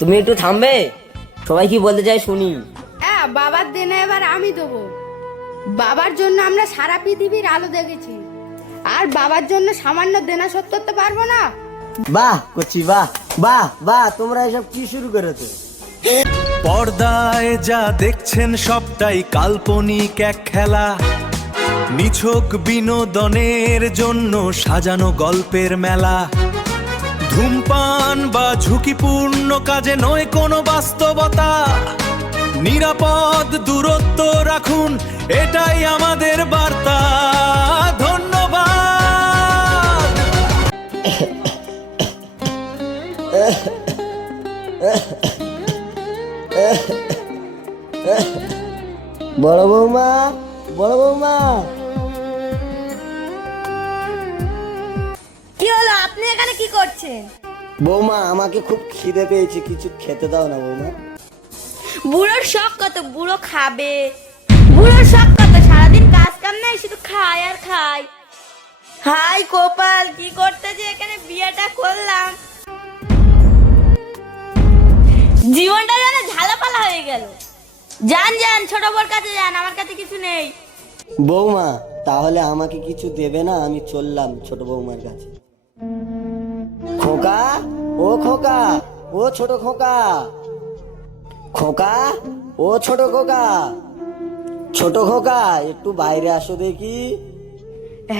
তুমি একটু থামবে? সবাই কি বলতে চাই শুনি। হ্যাঁ, বাবার দেনা এবার আমি দেবো। বাবার জন্য আমরা সারা পৃথিবীর আলো দেখেছি, আর বাবার জন্য সামান্য দেনা শোধ করতে পারবো না? বাহ কচি, বাহ বাহ বাহ, তোমরা এসব কি শুরু করেছো? পর্দায় যা দেখছেন সবটাই কাল্পনিক এক খেলা, নিছক বিনোদনের জন্য সাজানো গল্পের মেলা। ধূমপান বা ঝুঁকিপূর্ণ কাজে নয় কোনো বাস্তবতা, নিরাপদ দূরত্ব রাখুন, এটাই আমাদের বার্তা। ধন্যবাদ। বড় বৌমা, বড় বৌমা। কি হলো, আপনি এখানে কি করছেন? বৌমা, আমাকে খুব খিদে পেয়েছে, কিছু খেতে দাও না বৌমা। বুড়োর শখ কত, বুড়ো খাবে? বুড়োর শখ কত, সারাদিন কাজ কাম নাই, শুধু খায় আর খায়। হাই গোপাল, কি করতে যে এখানে বিয়েটা করলাম, জীবনটা যেন ঝালাপালা হয়ে গেল। যান যান, ছোট বোর কাছে যান, আমার কাছে কিছু নেই। বৌমা, তাহলে আমাকে কিছু দেবে না? আমি চললাম ছোট বৌমার কাছে। খোকা, ও খোকা, ও ছোট খোকা, খোকা, ও ছোট খোকা, ছোট খোকা, একটু বাইরে আসো দেখি।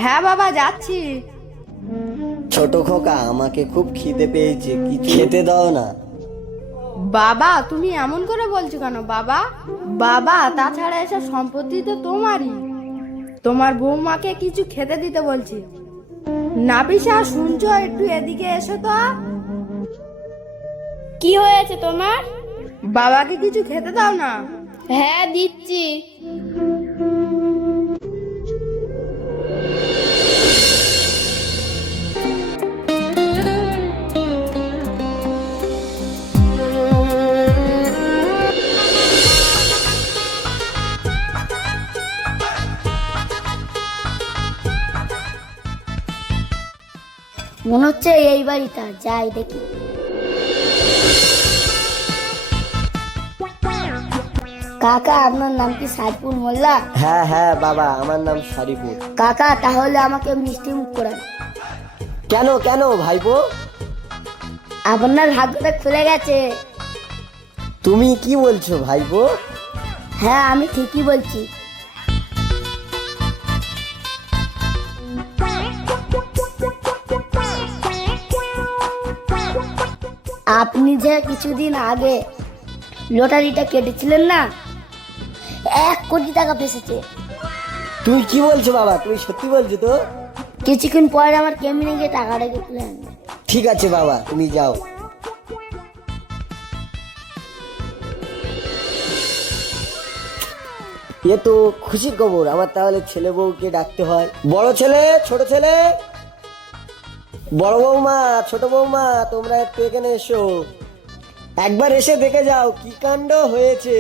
হ্যাঁ বাবা, যাচ্ছি। ছোট খোকা, আমাকে খুব খিদে পেয়েছে, কিছু খেতে দাও না। বাবা, তুমি এমন করে বলছো কেন বাবা? বাবা, তাছাড়া এসব সম্পত্তি তো তোমারই। তোমার বৌমাকে কিছু খেতে দিতে বলছি। নাবিশা, শুনছো? একটু এদিকে এসো তো। কি হয়েছে তোমার? বাবাকে কিছু খেতে দাও না। হ্যাঁ, দিচ্ছি। মনে হচ্ছে এই বাড়িটা, যাই দেখি। কাকা, আপনার নাম কি সাইফুল মোল্লা? হ্যাঁ হ্যাঁ বাবা, আমার নাম শরীফুল। কাকা, তাহলে আমাকে মিষ্টি মুখ করান। কেন কেন ভাইপো? আপনার ভাগ্যটা খুলে গেছে। তুমি কি বলছো ভাইপো? হ্যাঁ, আমি ঠিকই বলছি। আপনি যে কিছুদিন আগে লটারিটা কেটেছিলেন না, 1 কোটি টাকা ফেসেছে। তুমি কি বলছো বাবা? তুমি সত্যি বলছো তো? কিছুক্ষণ পরে আমার কেমিনে গিয়ে টাকাটাকে তুলে আনবে। ঠিক আছে বাবা, তুমি যাও। এ তো খুশির খবর। আমার তাহলে ছেলে বউকে ডাকতে হয়। বড় ছেলে, ছোট ছেলে, বড় বৌমা, ছোট বৌমা, তোমরা একটু এখানে এসো। একবার এসে দেখে যাও কি কাণ্ড হয়েছে।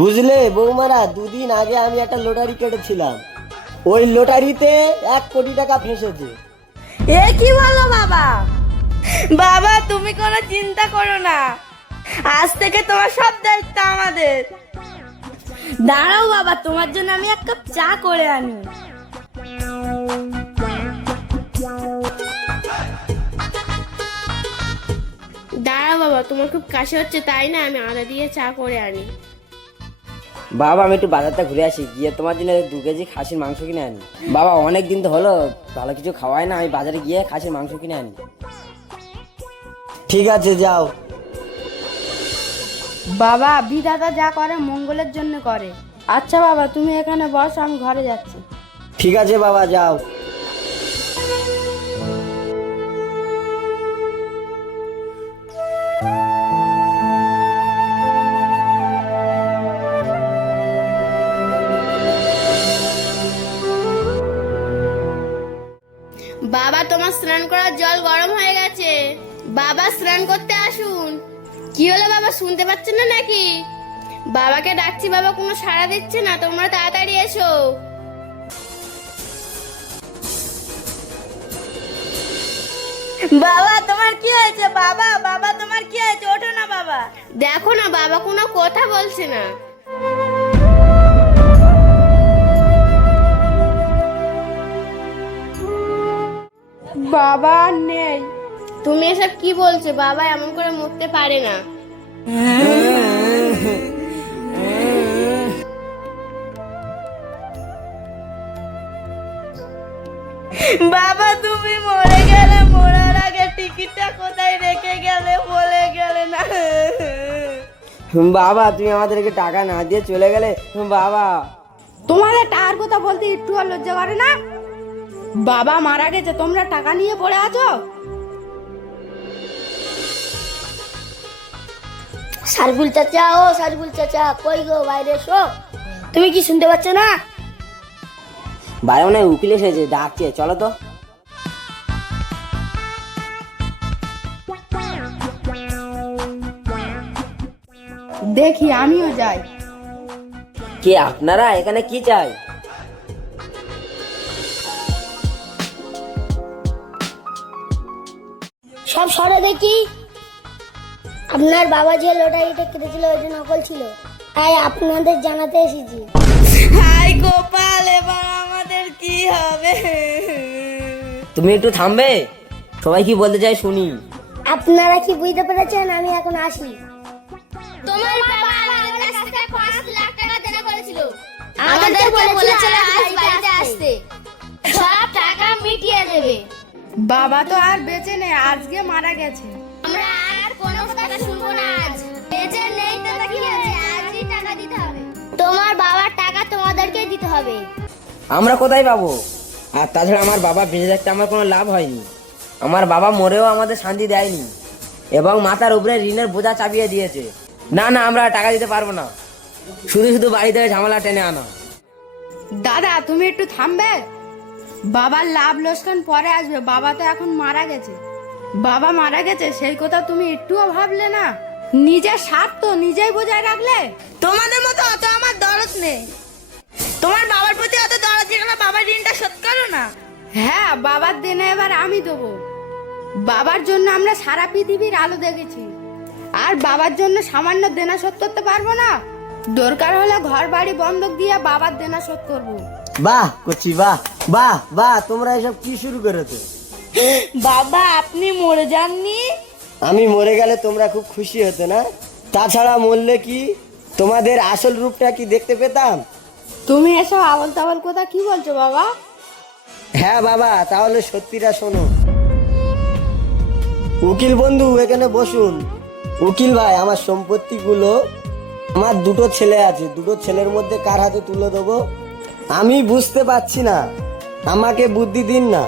বুঝলে বৌমারা, 2 দিন আগে আমি একটা লটারি কেটেছিলাম। ওই লটারিতে 1 কোটি টাকা ফেসেছে। এ কি বলো বাবা? বাবা, তুমি কোনো চিন্তা করো না, আজ থেকে তোমার সব দায়িত্ব আমাদের। দাঁড়াও বাবা, তোমার জন্য আমি 1 কাপ চা করে আনি। দাঁড়া বাবা, তোমার খুব কাশি হচ্ছে তাই না? আমি আদা দিয়ে চা করে আনি। বাবা, আমি একটু বাজারটা ঘুরে আসি, গিয়ে তোমার জন্য 2 কেজি খাসির মাংস কিনে আনি। বাবা, অনেক দিন তো হলো ভালো কিছু খাওয়াই না, আমি বাজারে গিয়ে খাসির মাংস কিনে আনি। ঠিক আছে, যাও। বাবা, বিধাতা যা করে মঙ্গলের জন্য করে। আচ্ছা বাবা, তুমি এখানে বসো, আমি ঘরে যাচ্ছি। ঠিক আছে বাবা, যাও। বাবা, তোমার স্নান করার জল গরম হয়ে গেছে, বাবা স্নান করতে আসুন। কি হলো বাবা, শুনতে পাচ্ছেন না নাকি? বাবাকে ডাকছি, বাবা কোনো সাড়া দিচ্ছে না, তোমরা তাড়াতাড়ি এসো। বাবা তোমার কি হয়েছে? বাবা বাবা তোমার কি হয়েছে? ওঠো না বাবা। দেখো না বাবা কোনো কথা বলছে না। বাবা আর নেই। তুমি এসব কি বলছো? বাবা এমন করে মরতে পারে না। বাবা তুমি মরে গেলে, মরার আগে টিকিটটা কোথায় রেখে গেলে বলে গেলে না। বাবা তুমি আমাদেরকে টাকা না দিয়ে চলে গেলে। বাবা তোমাদের টাকার কথা বলতে একটু লজ্জা করে না? বাবা মারা গেছে, তোমরা টাকা নিয়ে পড়ে আছো। সারফুল চাচা, ও সারফুল চাচা, কই গো? বাইরে এসো। তুমি কি শুনতে পাচ্ছ না? বাইরে মনে হয় উকিল এসেছে, ডাকছে, চলো তো। দেখি আমিও যাই। কে আপনারা? এখানে কি চাই? সব সরে দেখি। আপনার বাবা যে লটারিটা কেটেছিল ওইটা নকল ছিল, তাই আপনাদের জানাতে এসেছি। হাই গোপাল, এবার আমাদের কি হবে? তুমি একটু থামবে? সবাই কি বলতে চাই শুনি। আপনারা কি বুঝতে পেরেছেন? আমি এখন আসি। তোমার বাবা আমাদের কাছ থেকে 5 লাখ টাকা দেনা করেছিল। আমাদেরকে বলেছিল আজ বাড়িতে আসতে, সব টাকা মিটিয়ে দেবে। বাবা তো আর বেঁচে নেই, আজকে মারা গেছে। আমরা আর কোনো কথা শুনবো না। আজ বেঁচে নেই তো কি হয়েছে? আজই টাকা দিতে হবে। তোমার বাবার টাকা তোমাদেরকে দিতে হবে। আমরা কোথায় পাবো? আর তাছাড়া আমার বাবা বেঁচে থাকতে আমার কোনো লাভ হয়নি। আমার বাবা মরেও আমাদের শান্তি দেয়নি এবং মাথার উপরে ঋণের বোঝা চাপিয়ে দিয়েছে। না না, আমরা টাকা দিতে পারবো না। শুধু শুধু বাড়ি থেকে ঝামেলা টেনে আনা। দাদা তুমি একটু থামবে? বাবার লাভ লোকসান পরে আসবে, বাবা তো এখন মারা গেছে। বাবা মারা গেছে সেই কথা তুমি একটুও ভাবলে না? নিজের স্বার্থ নিজেই বজায় রাখলে। তোমাদের মতো অত আমার দরদ নেই। তোমার বাবার প্রতি অত দরদ থাকলে বাবার ঋণটা শোধ করো না। হ্যাঁ, বাবার দেনা এবার আমি দেবো। বাবার জন্য আমরা সারা পৃথিবীর আলো দেখেছি, আর বাবার জন্য সামান্য দেনা শোধ করতে পারবো না? দরকার হলে ঘর বাড়ি বন্ধক দিয়ে বাবার দেনা শোধ করবো। বাহ কচি, বাহ বাহ বাহ, তোমরা এসব কি শুরু করেছো? বাবা আপনি মরে যাননি? আমি মরে গেলে তোমরা খুব খুশি হতে না? তাছাড়া মরলে কি তোমাদের আসল রূপটা কি দেখতে পেতাম? তুমি এসব আবল তাবল কথা কি বলছো বাবা? হ্যাঁ বাবা, তাহলে সত্যিটা শোনো। উকিল বন্ধু এখানে বসুন। উকিল ভাই, আমার সম্পত্তিগুলো, আমার দুটো ছেলে আছে, দুটো ছেলের মধ্যে কার হাতে তুলে দেবো আমি বুঝতে পারছি না, আমাকে বুদ্ধি দিন না।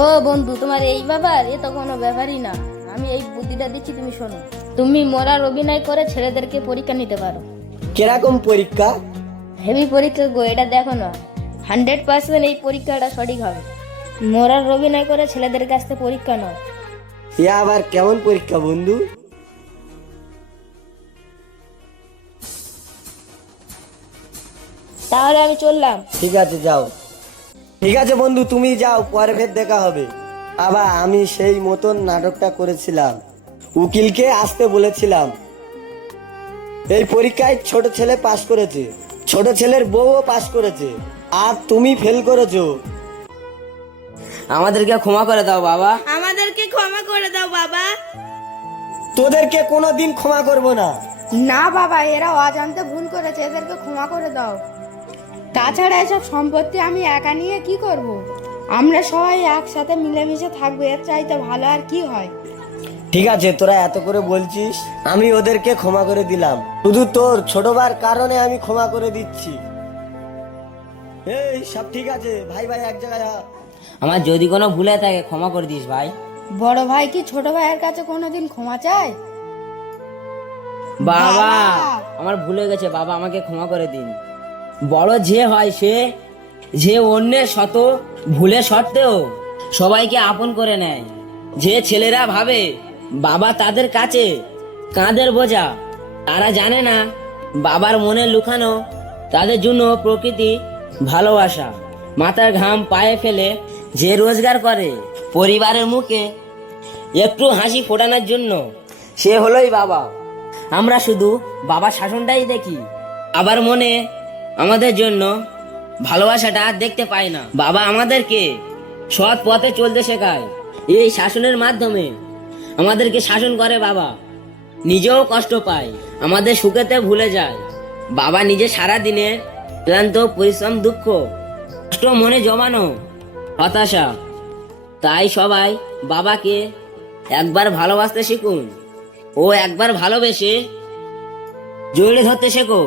ও বন্ধু, তোমার এই ব্যাপার? এ তো কোনো ব্যাপারই না। আমি এই বুদ্ধিটা দিচ্ছি, তুমি শোনো। তুমি মরার অভিনয় করে ছেলেদেরকে পরীক্ষা নিতে পারো। কিরকম পরীক্ষা? হেভি পরীক্ষা গো, এটা দেখো না। 100% এই পরীক্ষাটা সঠিক হবে। মরার অভিনয় করে ছেলেদের কাছ থেকে পরীক্ষা নাও। এ আবার কেমন পরীক্ষা বন্ধু? তাহলে আমি চললাম। ঠিক আছে যাও। ঠিক আছে বন্ধু, তুমি যাও, পরে ফের দেখা হবে। আবার আমি সেই মতন নাটকটা করেছিলাম, উকিলকে আসতে বলেছিলাম। এই পরীক্ষায় ছোট ছেলে পাশ করেছে, ছোট ছেলের বউও পাশ করেছে, আর তুমি ফেল করেছো। আমাদেরকে ক্ষমা করে দাও বাবা। আমাদেরকে ক্ষমা করে দাও বাবা। তোদেরকে কোনোদিন ক্ষমা করব না। না বাবা, এরা অজান্তে ভুল করেছে, এদেরকে ক্ষমা করে দাও। তাছাড়া এসব সম্পত্তি আমি একা নিয়ে কি করব? আমরা সবাই একসাথে মিলেমিশে থাকবো, এর চাইতে ভালো আর কি হয়? ঠিক আছে, তোরা এত করে বলছিস, আমি ওদেরকে ক্ষমা করে দিলাম। শুধু তোর ছোটবার কারণে আমি ক্ষমা করে দিচ্ছি। এই সব ঠিক আছে, ভাই ভাই এক জায়গায় হ। আমার যদি কোনো ভুলে থাকে ক্ষমা করে দিস ভাই। বড় ভাই কি ছোট ভাইয়ের কাছে কোনোদিন ক্ষমা চায়? বাবা আমার ভুলে গেছে, বাবা আমাকে ক্ষমা করে দিন। বড় যে হয় সে, যে অন্যের শত ভুলে সত্ত্বেও সবাইকে আপন করে নেয়। যে ছেলেরা ভাবে বাবা তাদের কাছে কাঁধের বোঝা, তারা জানে না বাবার মনে লুকানো তাদের জন্য প্রকৃতি ভালোবাসা। মাথার ঘাম পায়ে ফেলে যে রোজগার করে পরিবারের মুখে একটু হাসি ফোটানোর জন্য। সে হলোই বাবা। আমরা শুধু বাবার শাসনটাই দেখি, আবার মনে আমাদের জন্য ভালোবাসাটা দেখতে পাই না। বাবা আমাদেরকে সৎ পথে চলতে শেখায়। এই শাসনের মাধ্যমে আমাদেরকে শাসন করে বাবা, নিজেও কষ্ট পায়, আমাদের সুখেতে ভুলে যায়। বাবা নিজে সারা দিনের ক্লান্ত পরিশ্রম, দুঃখ, কষ্ট মনে জমানো, হতাশা। তাই সবাই বাবাকে একবার ভালোবাসতে শিখুন ও একবার ভালোবেসে জড়িয়ে ধরতে শেখো।